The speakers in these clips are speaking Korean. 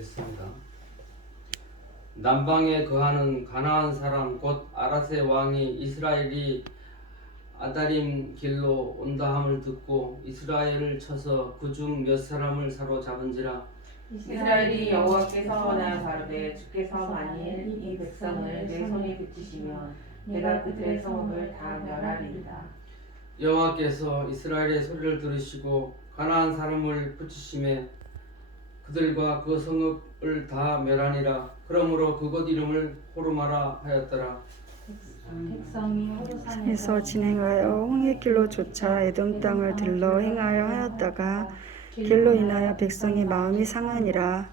시작하겠습니다. 남방에 거하는 가나안 사람 곧 아랏의 왕이 이스라엘이 아다림 길로 온다함을 듣고 이스라엘을 쳐서 그중 몇 사람을 사로잡은지라. 이스라엘이 여호와께서 나 가로되 주께서 만일 이 백성을 내 손에 붙이시면 내가 그들의 성읍을 다 멸하리이다. 여호와께서 이스라엘의 소리를 들으시고 가나안 사람을 붙이심에 그들과 그 성읍을 다 멸하니라. 그러므로 그곳 이름을 호르마라 하였더라. 백성이 에서 호르산에서 진행하여 홍해길로 쫓아 에돔 땅을 들러 행하여 하였다가 길로 인하여 백성의 마음이 상하니라.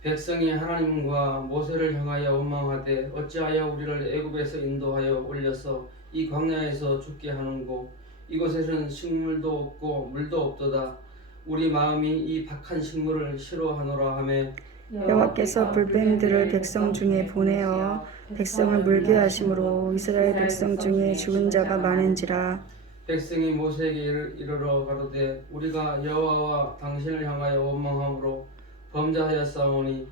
백성이 하나님과 모세를 향하여 원망하되 어찌하여 우리를 애굽에서 인도하여 올려서 이 광야에서 죽게 하는고 이곳에는 식물도 없고 물도 없도다. 우리 마음이 이 박한 식물을 싫어하노라 하매 여호와께서 불뱀들을 백성 중에 보내어 백성을 물게 하심으로 이스라엘 백성 중에 죽은 자가 많은지라. 백성이 모세에게 이르러 가로되 우리가 여호와와 당신을 향하여 원망함으로 범죄하였사오니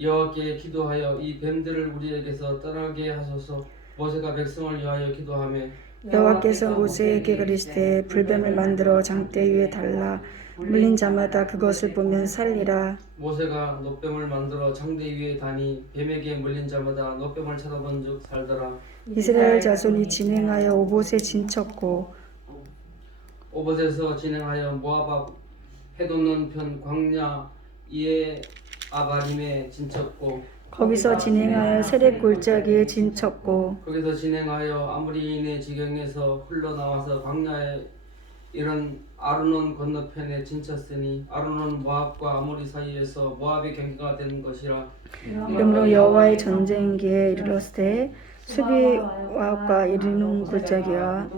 여호와께 기도하여 이 뱀들을 우리에게서 떠나게 하소서. 모세가 백성을 위하여 기도하며 여호와께서 모세에게 그리시되 불뱀을 만들어 장대 위에 달라 물린 자마다 그것을 보면 살리라. 모세가 놋뱀을 만들어 장대 위에 다니 뱀에게 물린 자마다 놋뱀을 쳐다본즉 살더라. 이스라엘 자손이 진행하여 오봇에 진쳤고 오봇에서 진행하여 모압 앞 해돋는 편 광야 이에 아바림에 진쳤고 거기서 진행하여 세렙 골짜기에 진쳤고 거기서 진행하여 아므리인의 지경에서 흘러나와서 광야에 이른 아르논 건너편에 진쳤으니 아르논 모압과 아모리 사이에서 모압의 경계가 된 것이라. 이름으로 여호와의 전쟁기에 이르렀을 수비와과 이르는 골짜기와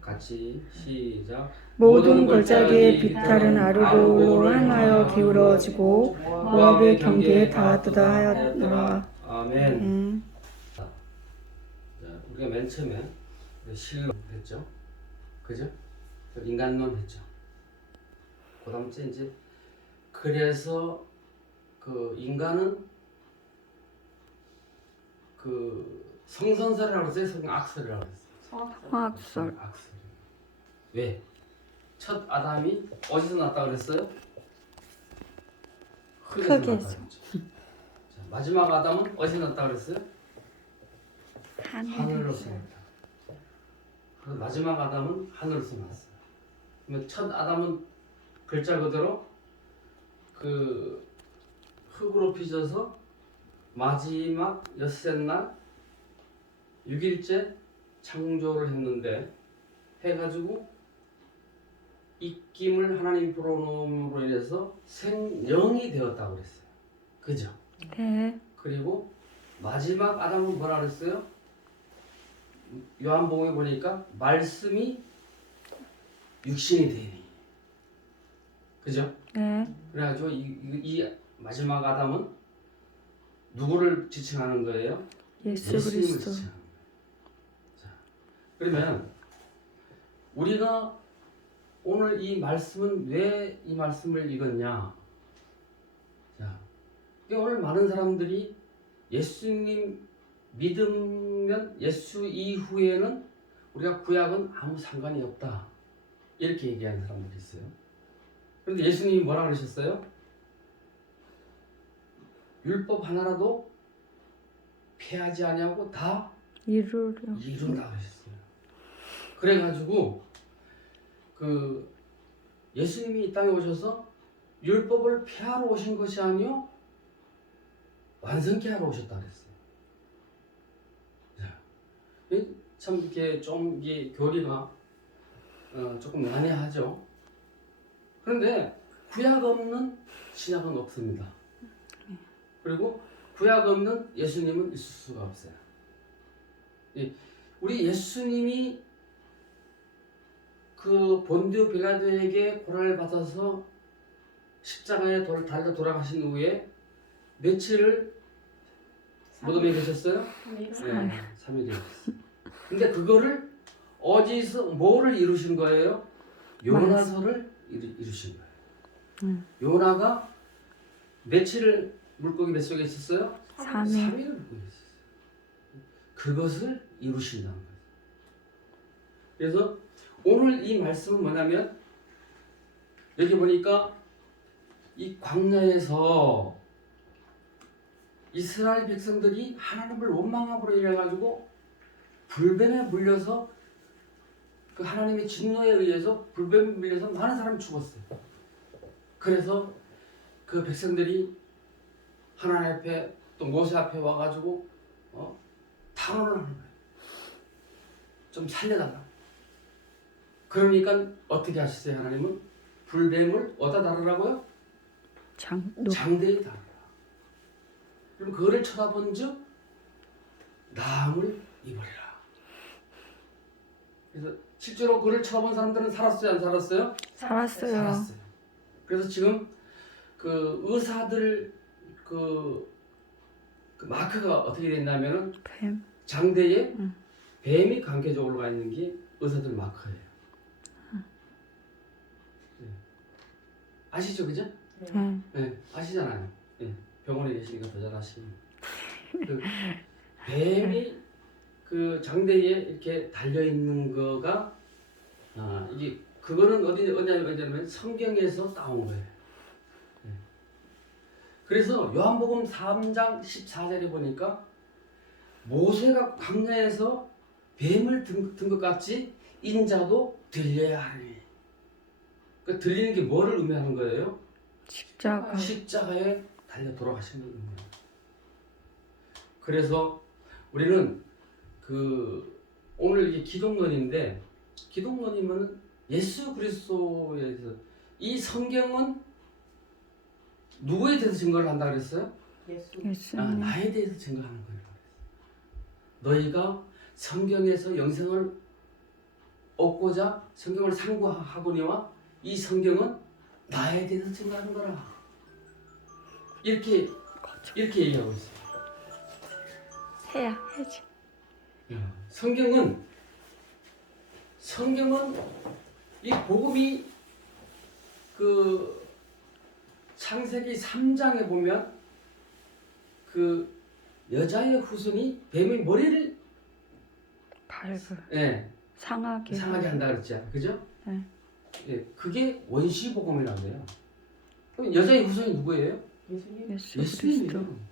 같이 시작. 모든 골짜기의 비탈은 아르고로 향하여 기울어지고 모압의 경계에 닿았도다 하였노라. 아멘. 자, 우리가 맨 처음에 실론 했죠, 그죠? 인간론 했죠. 그다음에 이제 그래서 그 인간은 그 성선설이라고 했어요, 성악설이라고 했어요. 화학설. 악설. 왜? 첫 아담이 어디서 났다 그랬어요? 흙에서 났다 흙에서. 그랬죠. 자, 마지막 아담은 어디서 났다 그랬어요? 하늘로서 났다. 그 마지막 아담은 하늘로서 났어요. 그러면 첫 아담은 글자 그대로 그 흙으로 빚어서 마지막 엿새 날 6일째 창조를 했는데 해가지고 입김을 하나님이 불어넣음으로 인해서 생명이 되었다고 그랬어요. 그죠? 네. 그리고 마지막 아담은 뭐라 그랬어요? 요한복음에 보니까 말씀이 육신이 되니. 그죠? 네. 그래가지고 이 마지막 아담은 누구를 지칭하는 거예요? 예수 예수님을 그리스도. 지칭하는 거예요. 자, 그러면 우리가 오늘 이 말씀은 왜 이 말씀을 읽었냐? 자, 오늘 많은 사람들이 예수님 믿으면 예수 이후에는 우리가 구약은 아무 상관이 없다 이렇게 얘기하는 사람들이 있어요. 그런데 예수님이 뭐라 그러셨어요? 율법 하나라도 폐하지 아니하고 다 이루려. 이룬다 그러셨어요. 그래가지고 그 예수님이 이 땅에 오셔서 율법을 폐하러 오신 것이 아니요 완성케 하러 오셨다 그랬어요. 자, 참 이렇게 좀 이게 교리가 조금 난해하죠. 그런데 구약 없는 신약은 없습니다. 그리고 구약 없는 예수님은 있을 수가 없어요. 우리 예수님이 그 본디오 빌라도에게 고난을 받아서 십자가에 달려 돌아가신 후에 며칠을 무덤에 계셨어요? 네, 3일이었어요. 근데 그거를 어디서 뭐를 이루신 거예요? 요나서를 이루신 거예요. 요나가 며칠을 물고기 뱃속에 있었어요? 3일. 3일을 물고기 있었어요. 그것을 이루신다는 거예요. 그래서 오늘 이 말씀은 뭐냐면 여기 보니까 이 광야에서 이스라엘 백성들이 하나님을 원망함으로 인해 가지고 불뱀에 물려서 그 하나님의 진노에 의해서 불뱀에 물려서 많은 사람이 죽었어요. 그래서 그 백성들이 하나님 앞에 또 모세 앞에 와가지고 탄원을 하는 거예요. 좀 살려달라. 그러니까 어떻게 하셨어요? 하나님은 불뱀을 어디다 다루라고요? 장대에 다루라. 그럼 그거를 쳐다본즉 나음을 입으리라. 그래서 실제로 그를 쳐다본 사람들은 살았어요, 안 살았어요? 살았어요. 살았어요. 그래서 지금 그 의사들 그 마크가 어떻게 됐냐면은 뱀. 장대에 뱀이 관계적으로 가 있는 게 의사들 마크예요. 네. 아시죠, 그죠? 네, 아시잖아요. 네, 병원에 계시니까 더 잘 아시는. 그 뱀이 그 장대에 이렇게 달려 있는 거가 이게 그거는 어디냐면 성경에서 따온 거예요. 네. 그래서 요한복음 3장 14절에 보니까 모세가 광야에서 뱀을 든 것 같이 인자도 들려야 하니. 그 들리는 게 뭐를 의미하는 거예요? 십자가에 달려 돌아가시는 거예요. 그래서 우리는 그 오늘 이게 기독론인데 기독론이면 예수 그리스도에 대해서 이 성경은 누구에 대해서 증거를 한다 그랬어요? 예수님. 나에 대해서 증거하는 거예요. 너희가 성경에서 영생을 얻고자 성경을 상고하거니와 이 성경은 나에 대해서 증거하는 거라. 이렇게 얘기하고 있어요. 해야지. 성경은 이 복음이 그 창세기 3장에 보면 그 여자의 후손이 뱀의 머리를 상하게 한다 그랬죠, 그죠? 네. 예, 그게 원시 복음이라고 해요. 그럼 여자의 후손이 누구예요? 예수님이에요.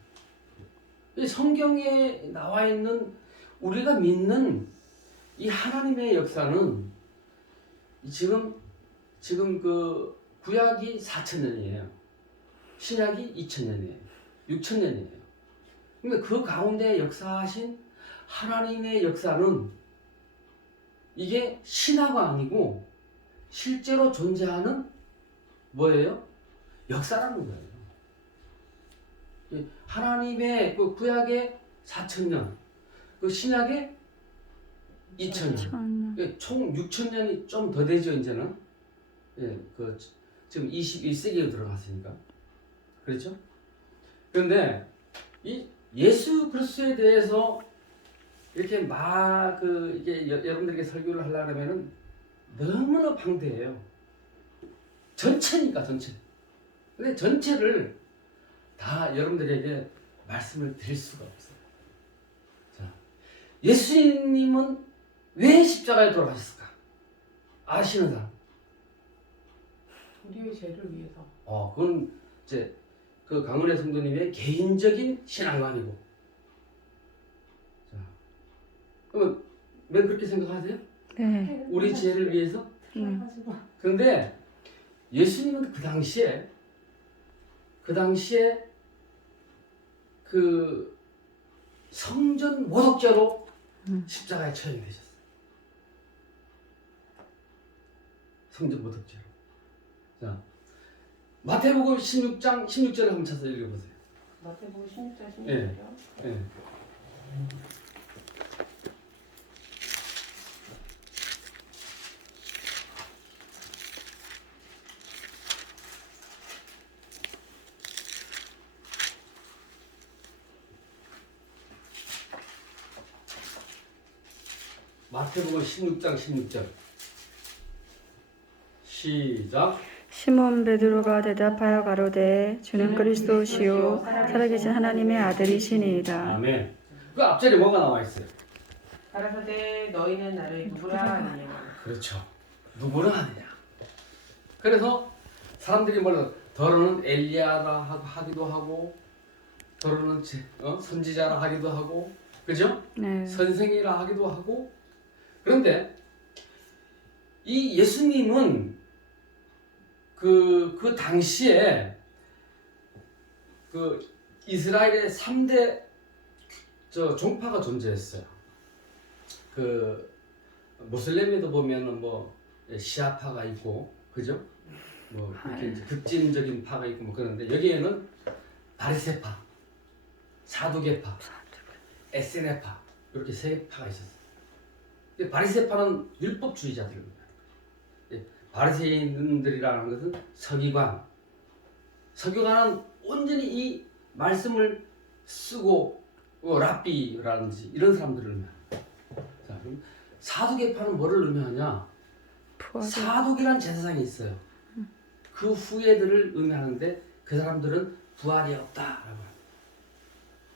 성경에 나와 있는 우리가 믿는 이 하나님의 역사는 지금 그 구약이 4,000년이에요. 신약이 2,000년이에요. 6,000년이에요. 근데 그 가운데 역사하신 하나님의 역사는 이게 신화가 아니고 실제로 존재하는 뭐예요? 역사라는 거예요. 하나님의 그 구약의 4,000년, 그 신약의 2,000년, 총 6,000년이 좀 더 되죠 이제는. 그 지금 21세기에 들어갔으니까, 그렇죠? 그런데 이 예수 그리스도에 대해서 이렇게 이게 여러분들에게 설교를 하려고 하면은 너무나 방대해요. 전체니까 전체. 근데 전체를 다 여러분들에게 말씀을 드릴 수가 없어요. 자, 예수님은 왜 십자가에 돌아가셨을까? 아시는 사람? 우리의 죄를 위해서. 그건 이제 그 강은혜 성도님의 개인적인 신앙관이고. 자, 그러면 왜 그렇게 생각하세요? 네. 우리 죄를 위해서? 그런데 예수님은 그 당시에 그 성전 모독죄로 십자가에 처형이 되셨어요. 성전 모독죄로. 자, 마태복음 16장 16절을 한번 찾아서 읽어보세요. 마태복음 16장 16절이요? 네. 마태복음 16장 16절 시작. 시몬 베드로가 대답하여 가로되 주는 그리스도시요 살아계신 하나님의 아들이시니이다. 아멘. 그 앞절에 뭐가 나와 있어요? 가라사대 너희는 나를 누구라 하느냐. 그렇죠. 누구를 하느냐. 그래서 사람들이 뭐라 더러는 엘리야라 하기도 하고 더러는 선지자라 하기도 하고 그죠? 네. 선생이라 하기도 하고 그런데 이 예수님은 그 당시에 그 이스라엘의 3대 종파가 존재했어요. 그 모슬렘에도 보면은 뭐 시아파가 있고 그죠? 뭐 이렇게 이제 급진적인 파가 있고 뭐 그런데 여기에는 바리새파, 사두개파, 에세네파 이렇게 세 파가 있었어요. 근데 바리새파는 율법주의자들입니다. 바리새인들이라는 것은 서기관은 온전히 이 말씀을 쓰고 랍비라든지 이런 사람들을 의미합니다. 자, 그럼 사두개파는 뭐를 의미하냐? 사두개란 제사장이 있어요. 그 후예들을 의미하는데 그 사람들은 부활이 없다라고 합니다.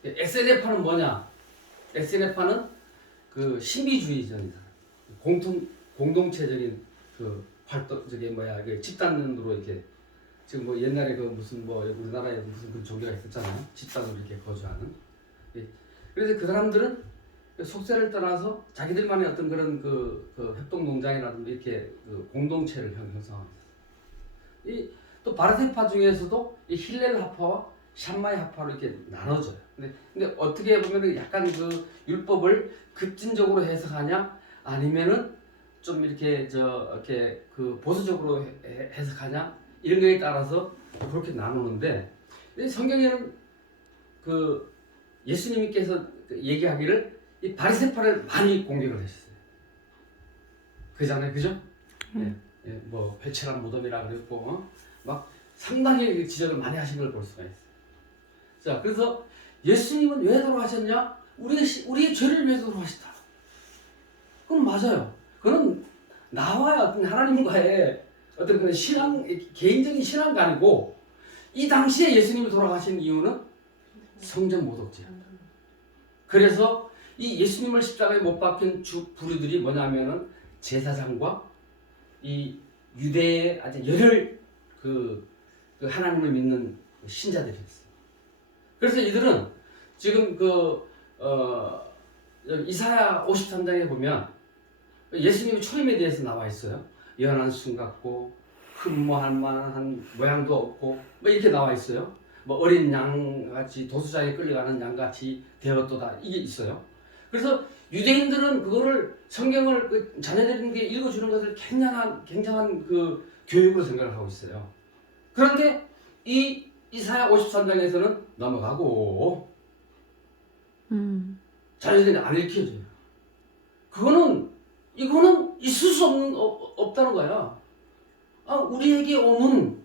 에세네파는 뭐냐? 에세네파는 그 신비주의적인 공동체적인 그 활동 그 집단으로 이렇게 지금 뭐 옛날에 그 무슨 뭐 우리나라에 무슨 그 종교가 있었잖아요. 집단으로 이렇게 거주하는. 그래서 그 사람들은 속세를 떠나서 자기들만의 어떤 그런 그 협동 농장이라든지 이렇게 그 공동체를 형성합니다. 또 바르세파 중에서도 이 힐렐 하파와 샴마이 하파로 이렇게 나눠져요. 근데 어떻게 보면 약간 그 율법을 급진적으로 해석하냐 아니면은 좀 이렇게 이렇게 그 보수적으로 해석하냐 이런 거에 따라서 그렇게 나누는데 성경에는 그 예수님께서 얘기하기를 이 바리새파를 많이 공격을 하셨어요. 그잖아요, 그죠? 뭐 회칠한 무덤이라 그랬고 막 상당히 지적을 많이 하신 걸 볼 수가 있어요. 자, 그래서 예수님은 왜 돌아가셨냐? 우리의 죄를 위해서 돌아가셨다. 그건 맞아요. 그건 나와야 어떤 하나님과의 어떤 그런 개인적인 신앙가 아니고 이 당시에 예수님이 돌아가신 이유는 성전 모독죄. 그래서 이 예수님을 십자가에 못 박힌 부류들이 뭐냐면은 제사장과 이 유대의 아주 열혈 그 하나님을 믿는 신자들이었어요. 그래서 이들은 지금 이사야 53장에 보면 예수님의 초림에 대해서 나와 있어요. 연한 순 같고 흠모할 만한 모양도 없고 뭐 이렇게 나와 있어요. 뭐 어린 양같이 도수장에 끌려가는 양같이 되었도다 이게 있어요. 그래서 유대인들은 그거를 성경을 자녀들에게 읽어주는 것을 굉장한 그 교육으로 생각을 하고 있어요. 그런데 이 이사야 53장에서는 넘어가고 자녀들이 안 읽혀져요. 이거는 있을 수 없다는 거야. 우리에게 오는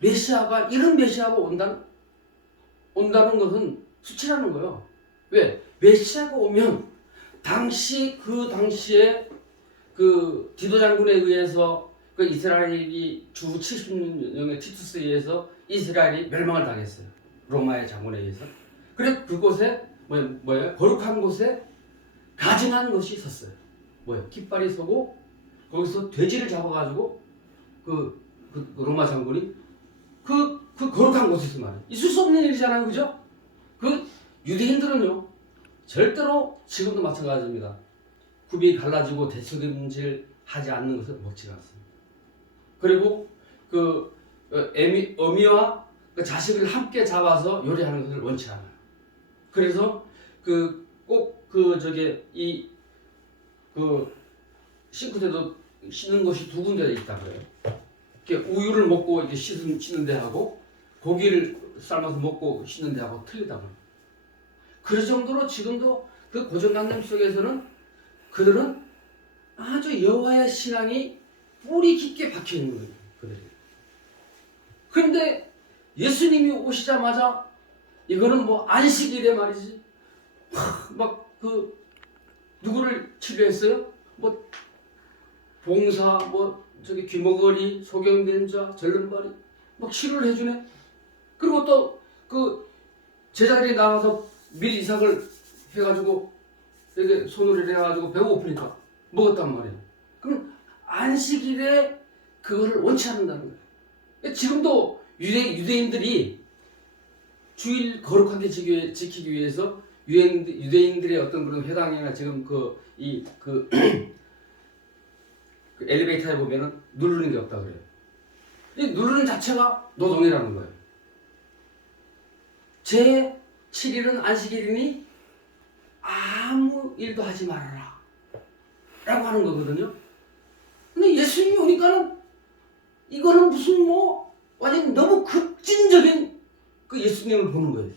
메시아가 이런 메시아가 온다는 것은 수치라는 거예요. 왜? 메시아가 오면 그 당시에 그 디도 장군에 의해서 그 이스라엘이 주 70년의 티투스에 의해서 이스라엘이 멸망을 당했어요. 로마의 장군에 의해서. 그래서 그곳에 뭐예요? 거룩한 곳에 가증한 것이 있었어요. 뭐예요? 깃발이 서고 거기서 돼지를 잡아가지고 그 로마 장군이 그 거룩한 곳에서 말이에요. 있을 수 없는 일이잖아요, 그죠? 그 유대인들은요 절대로 지금도 마찬가지입니다. 굽이 갈라지고 대속임질 하지 않는 것을 먹지 않습니다. 그리고 어미와 그 자식을 함께 잡아서 요리하는 것을 원치 않아요. 그래서 싱크대도 씻는 곳이 두 군데 있다고요. 이렇게 우유를 먹고 이렇게 씻는 데하고 고기를 삶아서 먹고 씻는 데하고 틀리다고요. 그 정도로 지금도 그 고정관념 속에서는 그들은 아주 여호와의 신앙이 뿌리 깊게 박혀 있는 거예요. 그들이. 그런데 예수님이 오시자마자 이거는 뭐 안식일에 말이지. 누구를 치료했어요? 봉사 저기 귀머거리, 소경된 자, 절름발이 막 치료를 해주네. 그리고 또 그 제자들이 나가서 미리 이삭을 해가지고 이렇게 손으로 해가지고 배고프니까 먹었단 말이에요. 그럼 안식일에 그거를 원치 않는다는 거예요. 지금도 유대인들이 주일 거룩하게 지키기 위해서 유대인들의 어떤 그런 회당이나 지금 그 엘리베이터에 보면은 누르는 게 없다 그래요. 이 누르는 자체가 노동이라는 거예요. 제 7일은 안식일이니 아무 일도 하지 말아라 라고 하는 거거든요. 근데 예수님이 오니까는 이거는 무슨 뭐 완전 너무 급진적인 그 예수님을 보는 거예요.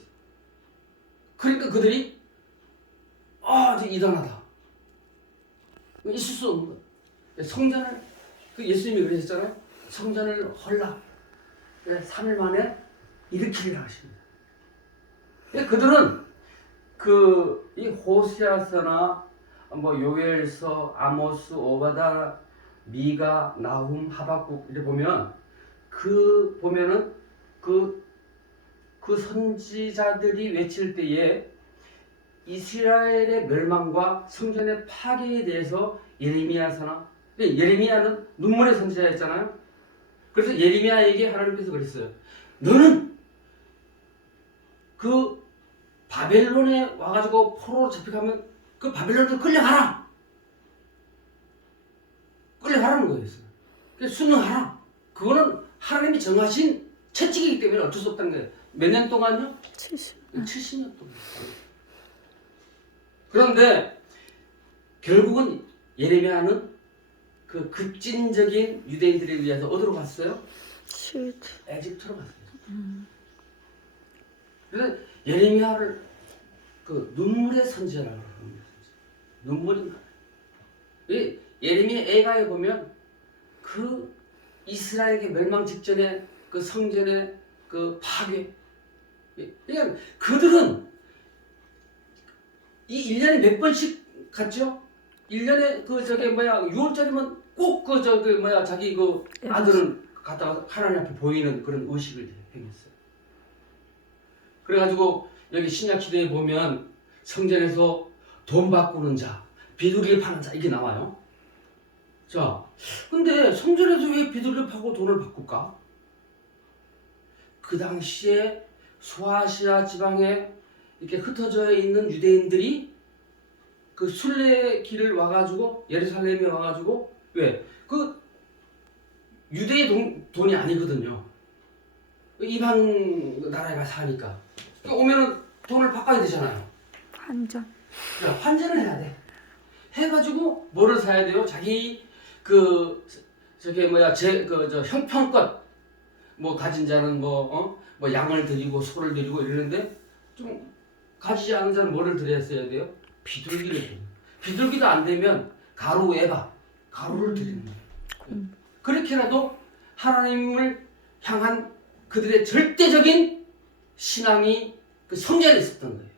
그러니까 그들이 이제 이단하다. 있을 수 없는 거예요. 성전을 그 예수님이 그러셨잖아요. 성전을 헐라 3일 만에 일으키리라 하십니다. 그들은 이 호세아서나 뭐 요엘서, 아모스, 오바다, 미가, 나훔, 하박국 이렇게 보면 보면은 그 선지자들이 외칠 때에 이스라엘의 멸망과 성전의 파괴에 대해서 예레미야서나 예레미야는 눈물의 선지자였잖아요. 그래서 예레미야에게 하나님께서 그랬어요. 너는 그 바벨론에 와가지고 포로로 잡혀가면 그 바벨론으로 끌려가라. 끌려가라는 거였어요. 그래서 순응하라. 그거는 하나님이 정하신 채찍이기 때문에 어쩔 수 없다는 거예요. 몇 년 동안요? 70년 동안. 그런데 결국은 예레미야는 그 급진적인 유대인들에 위해서 어디로 갔어요? 에집트로 갔어요. 그래서 예레미야를 그 눈물의 선지자라고 합니다. 눈물이 많아요. 예레미야 애가에 보면 그 이스라엘에게 멸망 직전에 그 성전의 그 파괴. 그러니까 그들은 이 1년에 몇 번씩 갔죠? 1년에 6월짜리면 꼭 자기 그 아들은 갖다가 하나님 앞에 보이는 그런 의식을 행했어요. 그래가지고 여기 신약시대에 보면 성전에서 돈 바꾸는 자, 비둘기를 파는 자 이게 나와요. 자, 근데 성전에서 왜 비둘기를 파고 돈을 바꿀까? 그 당시에 소아시아 지방에 이렇게 흩어져 있는 유대인들이 그 순례길을 와가지고 예루살렘에 와가지고 왜? 그 유대의 돈이 아니거든요. 이방 나라에 가서 사니까 오면은 돈을 바꿔야 되잖아요. 환전. 환전을 해야 돼. 해가지고 뭐를 사야 돼요? 자기 형편껏 뭐 가진 자는 뭐 양을 드리고 소를 드리고 이러는데 좀 가지지 않은 자는 뭐를 드렸어야 돼요? 비둘기를 드려요. 비둘기도 안 되면 가루 에바, 가루를 드리는 거예요. 그렇게라도 하나님을 향한 그들의 절대적인 신앙이 그 성전에 있었던 거예요.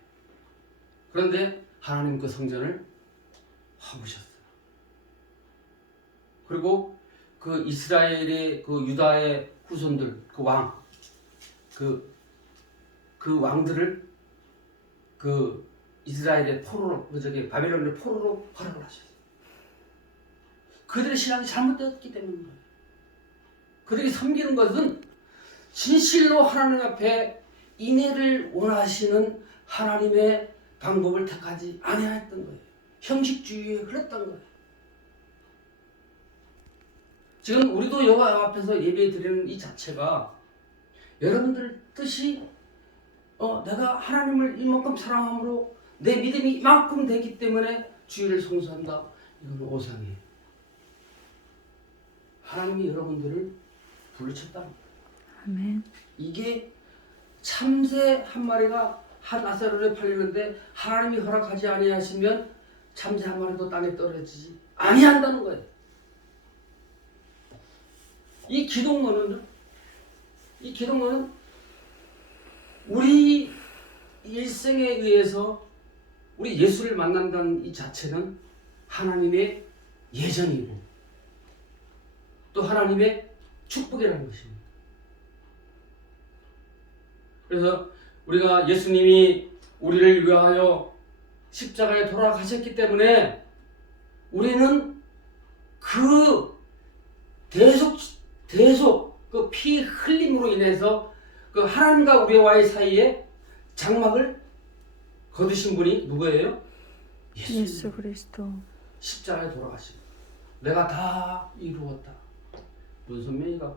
그런데 하나님 그 성전을 허무셨어요. 그리고 그 이스라엘의 그 유다의 후손들, 그 왕, 그 왕들을 그 이스라엘의 포로로, 바벨론의 포로로 허락을 하셨어요. 그들의 신앙이 잘못되었기 때문인 거예요. 그들이 섬기는 것은 진실로 하나님 앞에 인애를 원하시는 하나님의 방법을 택하지 아니하였던 거예요. 형식주의에 흘렀던 거예요. 지금 우리도 여호와 앞에서 예배 드리는 이 자체가 여러분들 뜻이 내가 하나님을 이만큼 사랑함으로 내 믿음이 이만큼 되기 때문에 주일을 성수한다. 이건 오상이에요. 하나님이 여러분들을 부르셨다는 거예요. 아멘. 이게 참새 한 마리가 한 아사르에 팔리는데 하나님이 허락하지 아니하시면 참새 한 마리도 땅에 떨어지지 아니한다는 거예요. 이 기독론은 우리 일생에 의해서 우리 예수를 만난다는 이 자체는 하나님의 예정이고 또 하나님의 축복이라는 것입니다. 그래서 우리가 예수님이 우리를 위하여 십자가에 돌아가셨기 때문에 우리는 그 대속 그 피 흘림으로 인해서 그 하나님과 우리와의 사이에 장막을 거두신 분이 누구예요? 예수 그리스도. 십자가에 돌아가시고 내가 다 이루었다. 문선명이가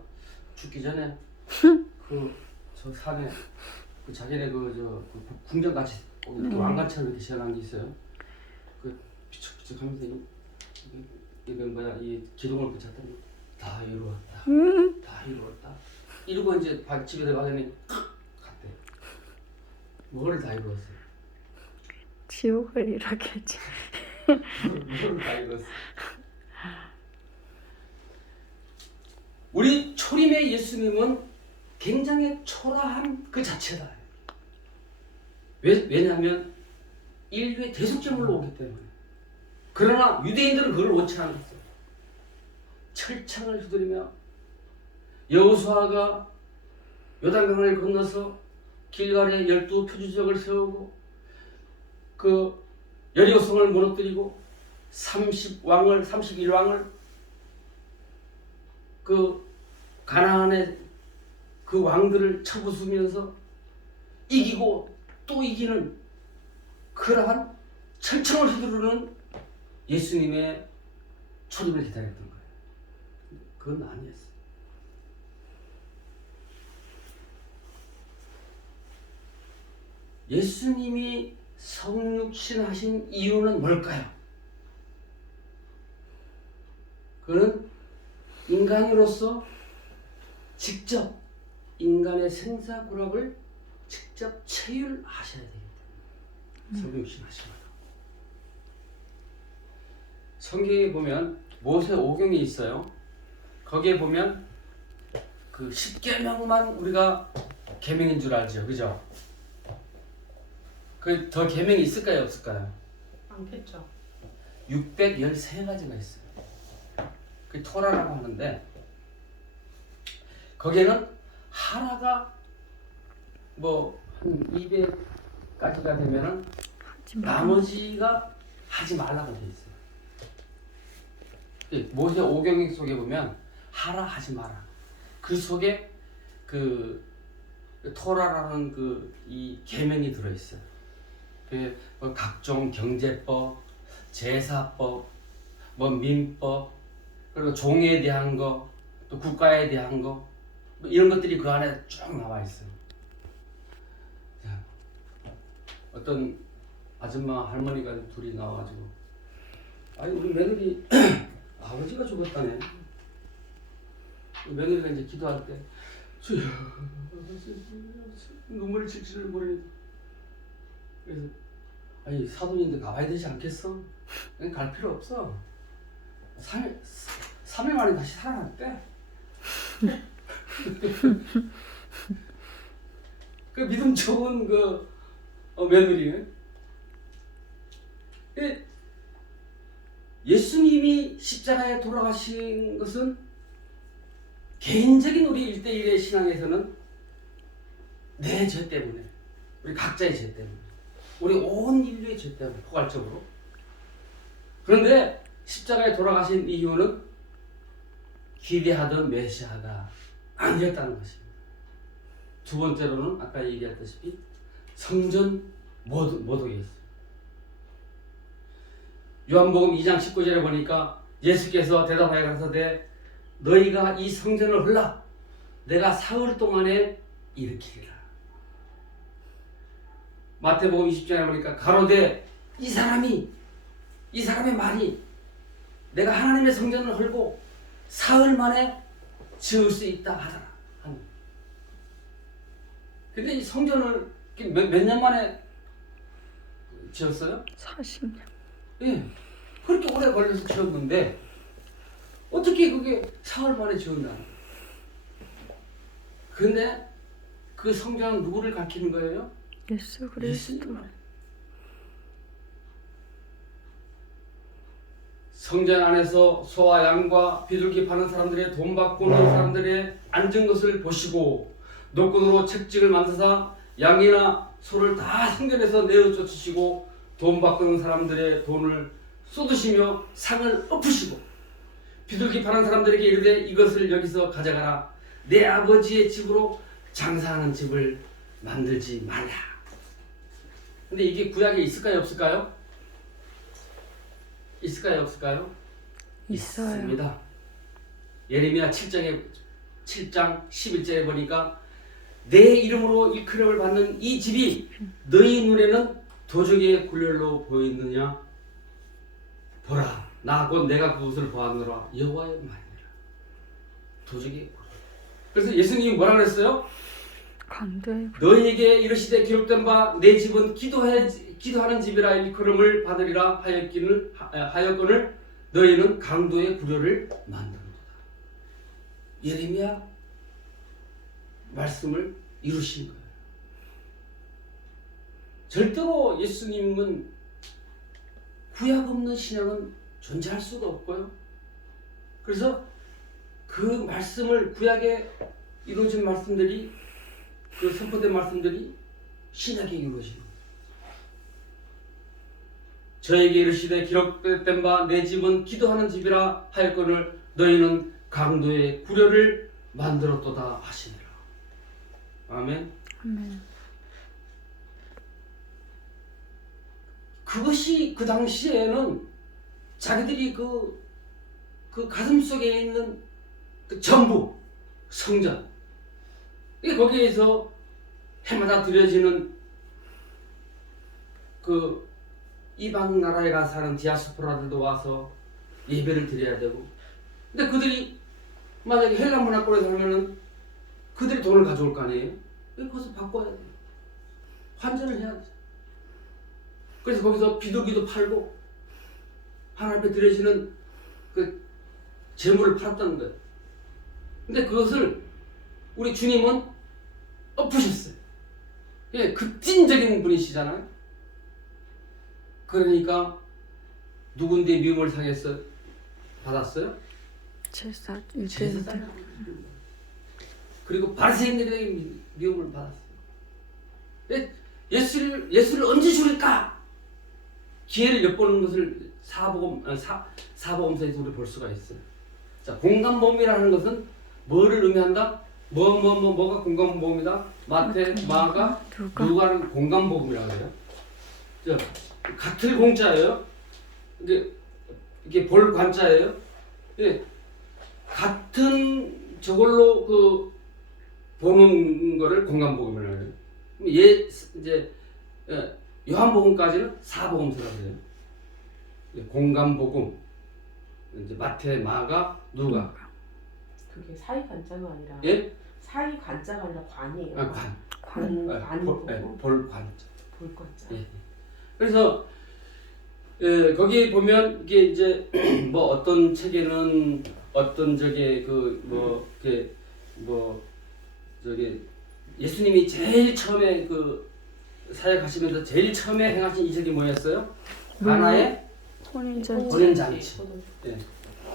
죽기 전에 그 저 산에 그 자기네 그 궁전같이 왕관처럼 이렇게 지어놓은 게 있어요. 그 비척비척하면서 이게 뭐야 이 기둥을 붙였더니 다 이루었다. 다 이루었다. 이러고 이제 집에 들어가더니 갔대. 뭐를 다 이루었어요? 지옥을 이루겠지. 뭐를 다 이루었어요? 우리 초림의 예수님은 굉장히 초라한 그 자체다. 왜냐하면 인류의 대속제물로 오기 때문에. 그러나 유대인들은 그걸 원치 않았어요. 철창을 두드리며 여호수아가 요단강을 건너서 길갈에 12표주적을 세우고 그 여리고성을 무너뜨리고 31왕을 그 가나안의 그 왕들을 쳐부수면서 이기고 또 이기는 그러한 철창을 휘두르는 예수님의 초림을 기다렸던 거예요. 그건 아니었어요. 예수님이 성육신하신 이유는 뭘까요? 그는 인간으로서 직접 인간의 생사구락을 직접 체휼하셔야 되기 때문에 성육신하신 거예요. 성경에 보면 모세 오경이 있어요. 거기에 보면 그 10계명만 우리가 계명인 줄 알죠, 그죠? 그 더 계명이 있을까요, 없을까요? 많겠죠. 613가지가 있어요. 그 토라라고 하는데 거기에는 하나가 뭐 한 200가지가 되면은 나머지가 하지 말라고 돼 있어요. 모세 오경 속에 보면 하라 하지 마라. 그 속에 그 토라라는 그 이 계명이 들어 있어요. 그 각종 경제법, 제사법, 뭐 민법, 그리고 종에 대한 거, 또 국가에 대한 거, 뭐 이런 것들이 그 안에 쭉 나와 있어요. 자, 어떤 아줌마 할머니가 둘이 나와가지고, 아니 우리 며느리 아버지가 죽었다네. 며느리가 이제 기도할 때 주여 눈물을 칠칠 모르겠다. 그래서 아니 사돈인데 가봐야 되지 않겠어? 그냥 갈 필요 없어. 3일 만에 다시 살아났대. 그 믿음 좋은 그 며느리는 예수님이 십자가에 돌아가신 것은 개인적인 우리 1대1의 신앙에서는 내 죄 때문에, 우리 각자의 죄 때문에, 우리 온 인류의 죄 때문에 포괄적으로. 그런데 십자가에 돌아가신 이유는 기대하던 메시아가 아니었다는 것입니다. 두 번째로는 아까 얘기했다시피 성전 모독이었어요. 요한복음 2장 19절에 보니까 예수께서 대답하여 가라사대 너희가 이 성전을 헐라 내가 사흘 동안에 일으키리라. 마태복음 20장에 보니까 가로되 이 사람의 말이 내가 하나님의 성전을 헐고 사흘 만에 지을 수 있다 하더라. 근데 이 성전을 몇 년 만에 지었어요? 40년. 예. 그렇게 오래 걸려서 지었는데 어떻게 그게 사흘 만에 지었나? 근데 그 성전은 누구를 가리키는 거예요? 예수 그리스도. 성전 안에서 소와 양과 비둘기 파는 사람들의 돈 바꾸는 사람들의 앉은 것을 보시고 노끈으로 책찍을 만드사 양이나 소를 다 성전에서 내어 쫓으시고 돈 바꾸는 사람들의 돈을 쏟으시며 상을 엎으시고 비둘기 파는 사람들에게 이르되 이것을 여기서 가져가라. 내 아버지의 집으로 장사하는 집을 만들지 말라. 근데 이게 구약에 있을까요, 없을까요? 있을까요, 없을까요? 있어요. 있습니다. 예레미야 7장 11절에 보니까 내 이름으로 일컬음을 받는 이 집이 너희 눈에는 도적의 굴렬로 보이느냐? 보라, 나 곧 내가 그것을 보았노라. 여호와의 말이니라. 도적의 굴렬. 그래서 예수님이 뭐라 그랬어요? 강도의 너희에게 이르시되 기록된 바 내 집은 기도하는 집이라 일컬음을 받으리라 하였거늘 너희는 강도의 구려를 만드는도다. 예레미야 말씀을 이루신 거예요. 절대로 예수님은 구약 없는 신앙은 존재할 수가 없고요. 그래서 그 말씀을 구약에 이루어진 말씀들이 그 선포된 말씀들이 신약에 이루어진 거예요. 저에게 이르시되 기록된 바 내 집은 기도하는 집이라 하였거늘 너희는 강도의 구려를 만들었도다 하시니라. 아멘. 아멘. 그것이 그 당시에는 자기들이 그 가슴 속에 있는 그 전부 성전, 거기에서 해마다 드려지는 그 이방 나라에 가서 사는 디아스포라들도 와서 예배를 드려야 되고, 근데 그들이 만약에 헬라 문화권에 살면은 그들이 돈을 가져올 거 아니에요? 거기서 바꿔야 돼요. 환전을 해야 돼. 그래서 거기서 비둘기도 팔고 하나님 앞에 드려지는 그 재물을 팔았다는 거예요. 근데 그것을 우리 주님은 엎으셨어요. 예, 급진적인 분이시잖아요. 그러니까 누군데 미움을 당했어요? 받았어요? 제사 제사장. 유대인들. 그리고 바리새인들에게 미움을 받았어요. 예, 예수를 언제 죽일까? 기회를 엿보는 것을 사복음서에서 우리 볼 수가 있어요. 자, 공감보험이라는 것은 뭐를 의미한다? 뭐가 공감보험이다? 마태, 마가, 누가는 공감보험이라고 해요. 자, 같은 공자예요. 이게 볼 관자예요. 예, 같은 저걸로 그 보는 거를 공감복음이라고 해요. 이제 요한복음까지는 사복음서라고 해요. 공감복음, 이제 마태, 마가, 누가. 그게 사이 관자가 아니라 예? 사이 관자가 아니라 관이에요. 아, 관. 볼 관자. 관자. 예. 그래서 거기 보면 이게 이제 뭐 어떤 책에는 어떤 예수님이 제일 처음에 그 사역하시면서 제일 처음에 행하신 이적이 뭐였어요? 가나의 혼인잔치. 예.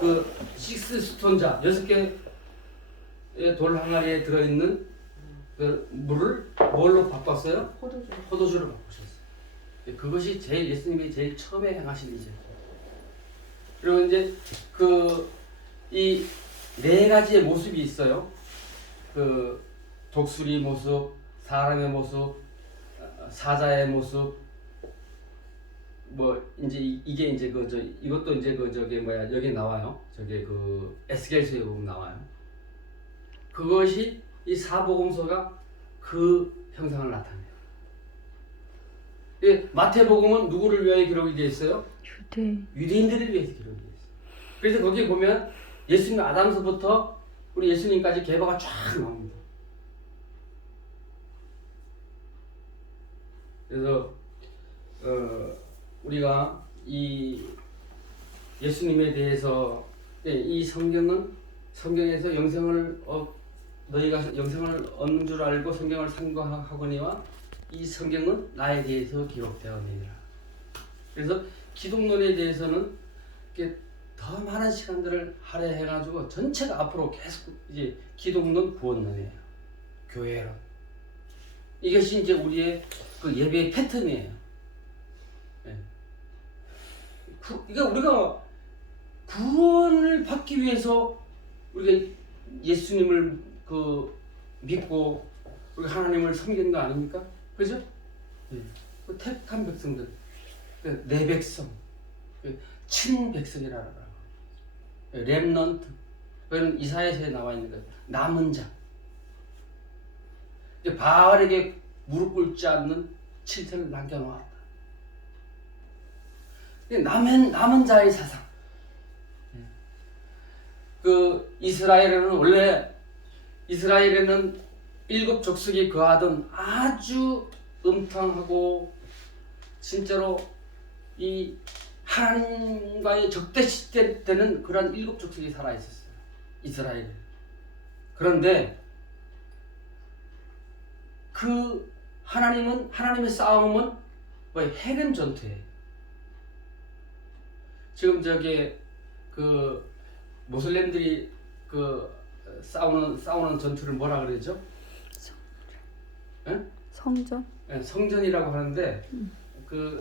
그 식스스톤자 6개의 돌 항아리에 들어있는 그 물을 뭘로 바꿨어요? 포도주로 바꾸셨어요. 예, 그것이 예수님이 제일 처음에 행하신 이적. 그리고 이제 이 4가지의 모습이 있어요. 그 독수리 모습, 사람의 모습, 사자의 모습, 뭐 이제 이게 이제 이것도 이제 여기 나와요. 에스겔서에 보면 나와요. 그것이 이 사복음서가 그 형상을 나타내요. 예, 마태복음은 누구를 위하여 기록이 되어 있어요? 유대인들을 위해서 기록이 되어 있어요. 그래서 거기 보면 예수님 아담서부터 우리 예수님까지 계보가 쫙 나옵니다. 그래서 우리가 이 예수님에 대해서 이 성경에서 너희가 영생을 얻는 줄 알고 성경을 상고하거니와 이 성경은 나에 대해서 기록되었느니라. 그래서 기독론에 대해서는 이렇게 더 많은 시간들을 할애해가지고 전체가 앞으로 계속 이제 기독론 구원론이에요. 교회론. 이것이 이제 우리의 그 예배의 패턴이에요. 예. 그러니까 우리가 구원을 받기 위해서 우리가 예수님을 그 믿고 우리 하나님을 섬기는 거 아닙니까? 그죠? 예. 그 택한 백성들, 내 백성, 친 백성이라고 하고, 렘넌트, 그건 이사야서에 나와 있는 거예요. 남은 자. 이제 바알에게 무릎 꿇지 않는 칠태를 남겨놓았다. 남은 자의 사상. 그 이스라엘에는 7 족속이 거하던 아주 음탕하고 진짜로 이 하나님과의 적대시되는 그런 7 족속이 살아 있었어요. 이스라엘. 그런데 그 하나님의 싸움은 뭐 헤렘 전투예요. 지금 저기 그 모슬렘들이 그 싸우는 전투를 뭐라 그러죠? 성전? 네, 성전이라고 하는데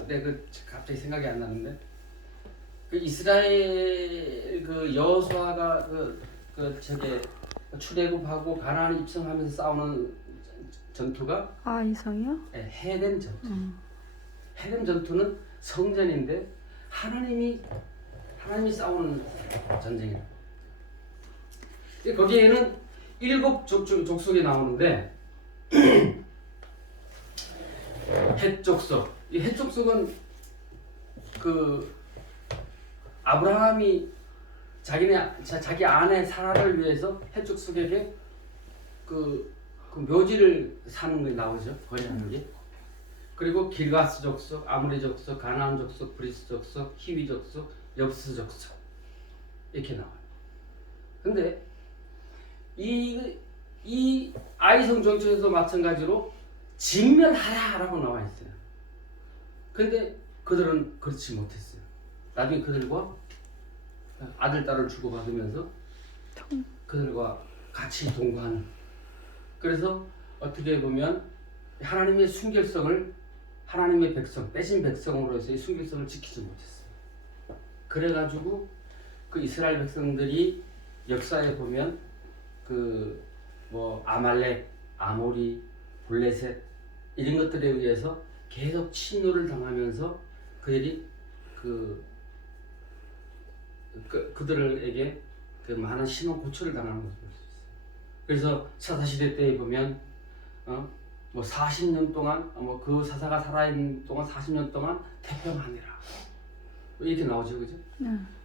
내가 갑자기 생각이 안 나는데 그 이스라엘 그 여호수아가 저기 출애굽하고 가나안 입성하면서 싸우는 전투가 이성이요? 네, 헤렘 전투. 헤렘 전투는 성전인데 하나님이 싸우는 전쟁이에요. 거기에는 7 족속이 나오는데 헷 족속. 이 헷 족속은 그 아브라함이 자기 아내 사라를 위해서 헷 족속에게 그 묘지를 사는 게 나오죠. 거래하는 게. 그리고 길가스 족속, 아므리 족속, 가나안 족속, 브리스 족속, 히위 족속, 엽스 족속 이렇게 나와요. 근데 이 아이성 전투에서도 마찬가지로 진멸하라라고 나와 있어요. 근데 그들은 그렇지 못했어요. 나중에 그들과 아들, 딸을 주고받으면서 그들과 같이 동거하는. 그래서 어떻게 보면 하나님의 순결성을 하나님의 백성, 빼진 백성으로서의 순결성을 지키지 못했어요. 그래가지고 그 이스라엘 백성들이 역사에 보면 그 뭐 아말렉, 아모리, 블레셋 이런 것들에 의해서 계속 침노를 당하면서 그들이 그들에게 그 많은 심한 고초를 당하는 것을 볼 수 있어요. 그래서 사사시대 때에 보면 뭐 40년 동안 그 사사가 살아있는 동안 40년 동안 태평하니라 이렇게 나오죠, 그죠?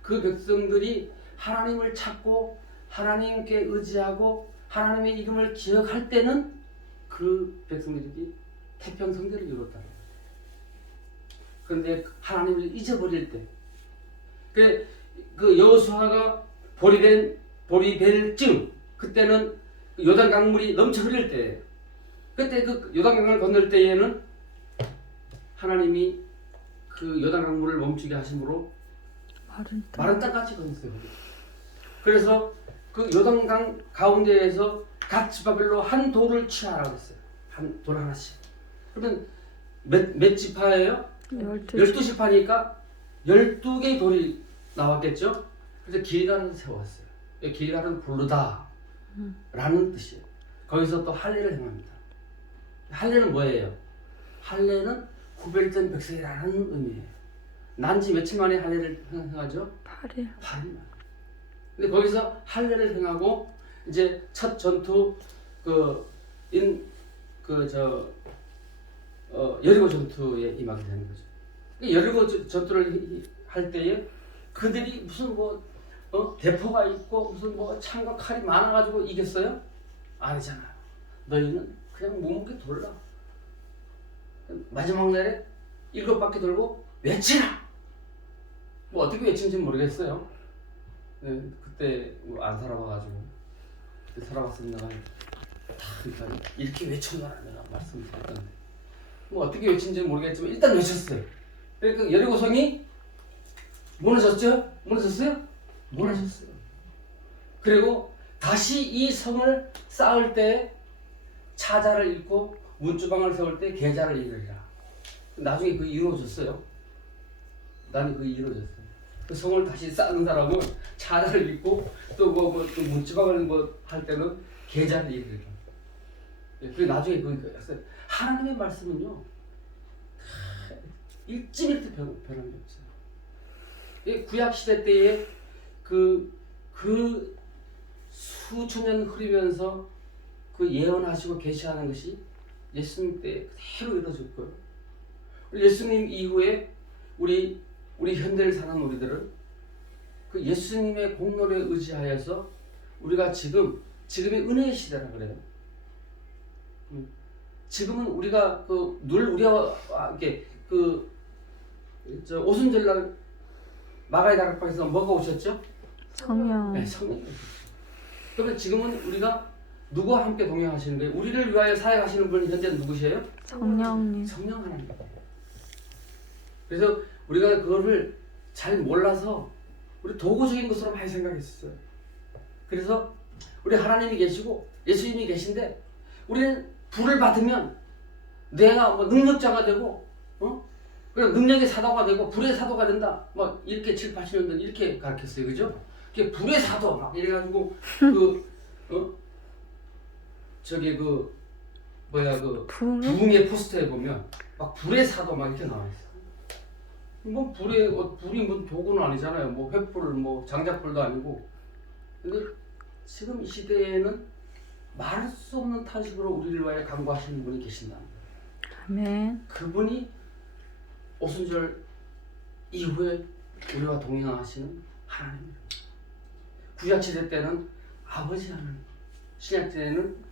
그 백성들이 하나님을 찾고 하나님께 의지하고 하나님의 이름을 기억할 때는 그 백성들이 태평성대를 이뤘다. 그런데 하나님을 잊어버릴 때, 그 여호수아가 보리벨 쯤 그때는 요단 강물이 넘쳐 흐를 때, 그때 그 요단 강을 건널 때에는 하나님이 그 요단 강물을 멈추게 하심으로 마른 땅같이 건넜어요. 그래서 그 요단강 가운데에서 각 지파별로 한 돌을 취하라고 했어요. 한 돌 하나씩. 그러면 몇 지파예요? 12지파니까 12개의 돌이 나왔겠죠? 그래서 길갈을 세웠어요. 길갈은 부르다 라는 뜻이에요. 거기서 또 할례를 행합니다. 할례는 뭐예요? 할례는 구별된 백성이라는 의미예요. 난지 며칠 만에 할례를 행하죠? 8일. 근데 거기서 할례를 행하고 이제 첫 전투 여리고 전투에 임하게 되는 거죠. 여리고 전투를 할 때에 그들이 무슨 대포가 있고 무슨 창과 칼이 많아가지고 이겼어요? 아니잖아요. 너희는 그냥 묵묵히 돌라. 마지막 날에 7바퀴 돌고 외치라. 어떻게 외친지 모르겠어요. 네, 그때 안 살아봐가지고 살아봤으면 내가 그러니까 이렇게 외쳤나 내가 말씀드렸던데 어떻게 외친지 모르겠지만 일단 외쳤어요. 그러니까 여리고성이 무너졌죠? 무너졌어요? 원하셨어요. 그리고 다시 이 성을 쌓을 때 차자를 잃고 문주방을 세울 때 계자를 잃으리라. 나중에 그게 이루어졌어요. 나는 그게 이루어졌어요. 그 성을 다시 쌓는 사람은 차자를 잃고 또 또 문주방을 할 때는 계자를 잃으리라. 그게 나중에 그게 있어요. 하나님의 말씀은요 일찌감치 변한 게 없어요. 이 구약 시대 때에 그 수천 년 흐르면서 그 예언하시고 계시하는 것이 예수님 때 그대로 이루어질 거예요. 예수님 이후에 우리 현대를 사는 우리들은 그 예수님의 공로에 의지하여서 우리가 지금의 은혜의 시대라 그래요. 지금은 우리가 늘 우리와 이렇게 오순절날 마가의 다락방에서 뭐가 오셨죠? 성령. 네, 성령이 오셨죠. 그러면 지금은 우리가 누구와 함께 동행하시는 거예요? 우리를 위하여 사역하시는 분이 현재 누구세요? 성령님. 성령 하나님. 그래서 우리가 그거를 잘 몰라서 우리 도구적인 것으로 많이 생각했어요. 그래서 우리 하나님이 계시고 예수님이 계신데 우리는 불을 받으면 내가 뭐 능력자가 되고 그럼 능력의 사도가 되고 불의 사도가 된다. 막 이렇게 7, 80년대 이렇게 가르쳤어요. 그죠? 그게 불의 사도 막 이래가지고 부흥의 포스터에 보면 막 불의 사도 막 이렇게 나와 있어. 뭐 불이 뭐 도구는 아니잖아요. 뭐 횃불, 뭐 장작불도 아니고. 근데 지금 이 시대에는 말할 수 없는 탄식으로 우리를 위하여 간구하시는 분이 계신다. 아멘. 그분이 오순절 이후에 우리와 동행하시는 하나님입니다. 구약 시대 때는 아버지 하나님, 신약 때는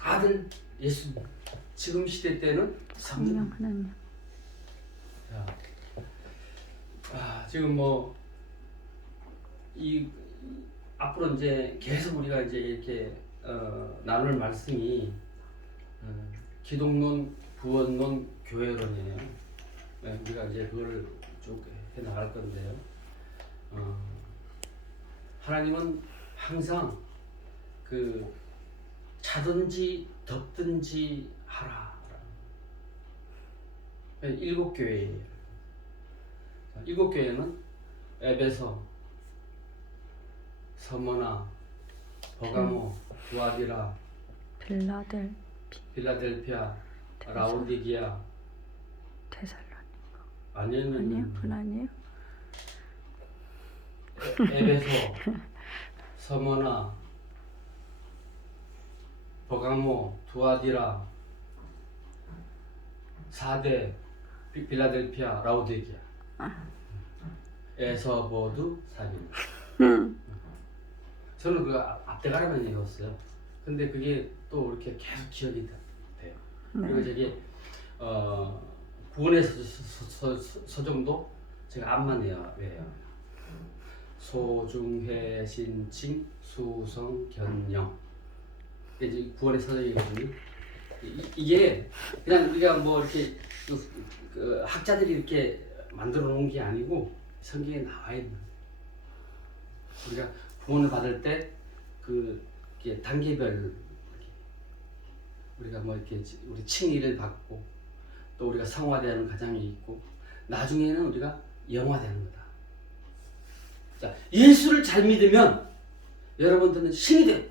아들 예수님, 지금 시대 때는 성령 하나님. 자, 지금 앞으로 이제 계속 우리가 이제 이렇게 나눌 말씀이 기독론, 구원론, 교회론이에요. 네, 우리가 이제 그걸 쭉 해 나갈 건데요. 하나님은 항상 차든지 덥든지 하라. 7교회예요. 7교회는 에베소, 서머나, 버가모, 두아디라, 빌라델피아, 라오디게아, 데살로니가. 아니요. 그건 아니에요? 에베소, 서머나, 버가모, 두아디라, 사대, 빌라델피아, 라오디게아, 에서보드, 사빌. 저는 그 앞대가리만 읽었어요. 근데 그게 또 이렇게 계속 기억이 돼요. 그리고 저기 구원의 서정도 제가 앞만 외워요. 소중해 신칭 수성 견영. 이제 구원의 서정이거든요. 이게 그냥 우리가 뭐 이렇게 학자들이 이렇게 만들어 놓은 게 아니고 성경에 나와 있는. 우리가 구원을 받을 때 단계별 우리가 뭐 이렇게 우리 칭의를 받고 또 우리가 성화되는 과정이 있고 나중에는 우리가 영화되는 거다. 자, 예수를 잘 믿으면 여러분들은 신이 돼요.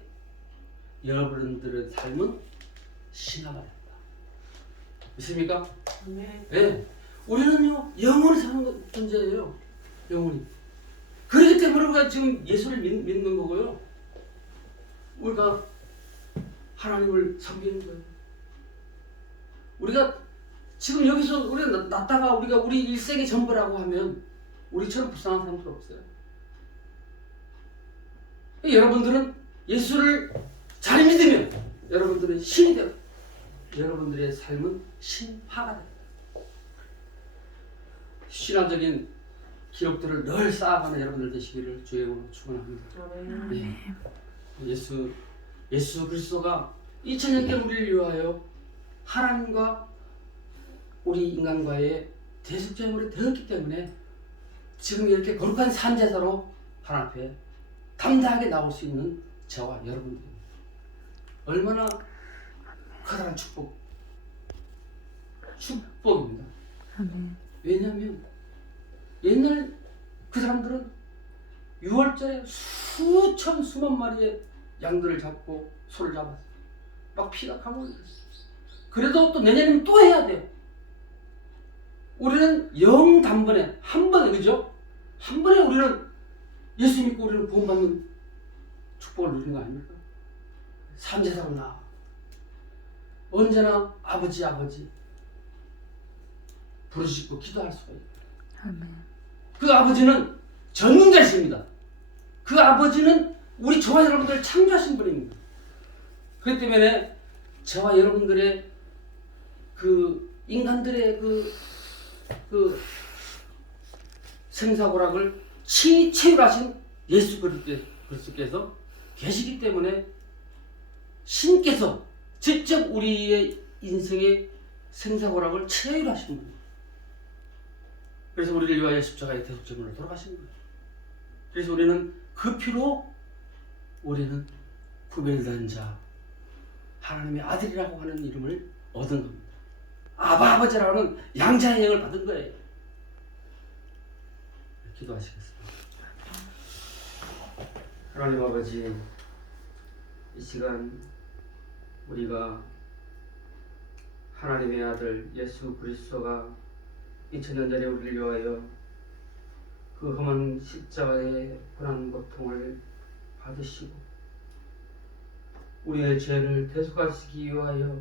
여러분들의 삶은 신화가 된다. 믿습니까? 네. 우리는요 영원히 사는 존재예요. 영원히. 그렇기 때문에 우리가 지금 예수를 믿는 거고요. 우리가 하나님을 섬기는 거예요. 우리가 지금 여기서 우리가 났다가 우리 일생의 전부라고 하면 우리처럼 불쌍한 사람들 없어요. 여러분들은 예수를 잘 믿으면 여러분들은 신이 돼요. 여러분들의 삶은 신화가 됩니다. 신화적인 기록들을 늘 쌓아가는 여러분들 되시기를 주의 이름으로 축원합니다. 네. 예수 그리스도가 2000년께 우리를 위하여 하나님과 우리 인간과의 대속제물이 되었기 때문에 지금 이렇게 거룩한 산제사로 하나님 앞에 담대하게 나올 수 있는 저와 여러분들입니다. 얼마나 커다란 축복입니다. 아멘. 왜냐하면 옛날 그 사람들은 6월절에 수만 마리의 양들을 잡고 소를 잡았어요. 막 피가 가물고 있었어요. 그래도 또 내년이면 또 해야 돼요. 우리는 영 단번에 한 번에, 그죠? 한 번에 우리는 예수 믿고 우리는 구원받는 축복을 누리는 거 아닙니까? 삼재사로 나와. 언제나 아버지 부르짖고 기도할 수가 있어요. 아멘. 그 아버지는 전능자이십니다. 그 아버지는 우리 저와 여러분들을 창조하신 분입니다. 그렇기 때문에 저와 여러분들의 그 인간들의 그 생사고락을 친히 체휼하신 예수 그리스도께서 계시기 때문에 신께서 직접 우리의 인생의 생사고락을 체휼하신 분입니다. 그래서 우리를 위하여 십자가의 대속제물로 돌아가신 거예요. 그래서 우리는 그 피로 우리는 구별된 자, 하나님의 아들이라고 하는 이름을 얻은 겁니다. 아버지라고 하는 양자의 영을 받은 거예요. 기도하시겠습니다. 하나님 아버지, 이 시간 우리가 하나님의 아들 예수 그리스도가 2000년 전에 우리를 위하여 그 험한 십자가의 고난 고통을 받으시고 우리의 죄를 대속하시기 위하여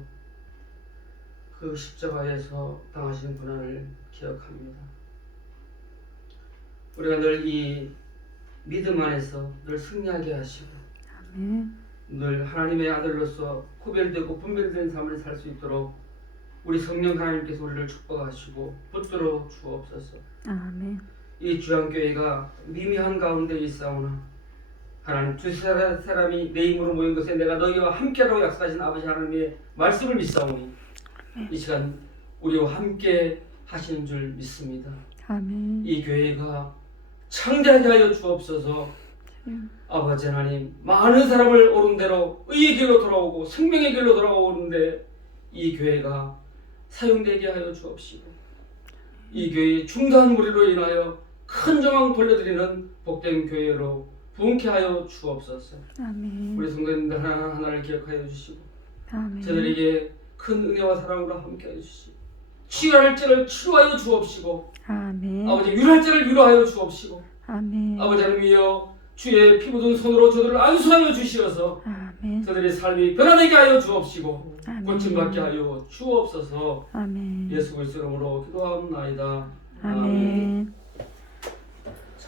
그 십자가에서 당하신 고난을 기억합니다. 우리가 늘 이 믿음 안에서 늘 승리하게 하시고 아멘. 늘 하나님의 아들로서 구별되고 분별된 삶을 살 수 있도록 우리 성령 하나님께서 우리를 축복하시고 붙들어 주옵소서. 아멘. 이 주양교회가 미미한 가운데 있사오나 하나님 두 사람이 내 이름으로 모인 것에 내가 너희와 함께라고 약속하신 아버지 하나님의 말씀을 믿사오니 이 시간 우리와 함께 하시는 줄 믿습니다. 아멘. 이 교회가 창대하게 하여 주옵소서. 아버지 하나님, 많은 사람을 옳은 대로 의의 길로 돌아오고 생명의 길로 돌아오는데 이 교회가 사용되게 하여 주옵시고 이 교회의 중대한 무리로 인하여 큰 정황 돌려드리는 복된 교회로 부흥케 하여 주옵소서. 아멘. 우리 성도님들 하나하나를 기억하여 주시고 아멘. 저들에게 큰 은혜와 사랑으로 함께하여 주시고 치유할 죄를 치유하여 주옵시고 아멘. 아버지 위로할 죄를 위로하여 주옵시고 아멘. 아버지 하나님이여 주의 피 묻은 손으로 저들을 안수하여 주시어서 아멘. 저들의 삶이 변화되게 하여 주옵시고 아멘. 고침받게 하여 주옵소서. 아멘. 예수 그리스도 이름으로 기도하옵나이다. 아멘.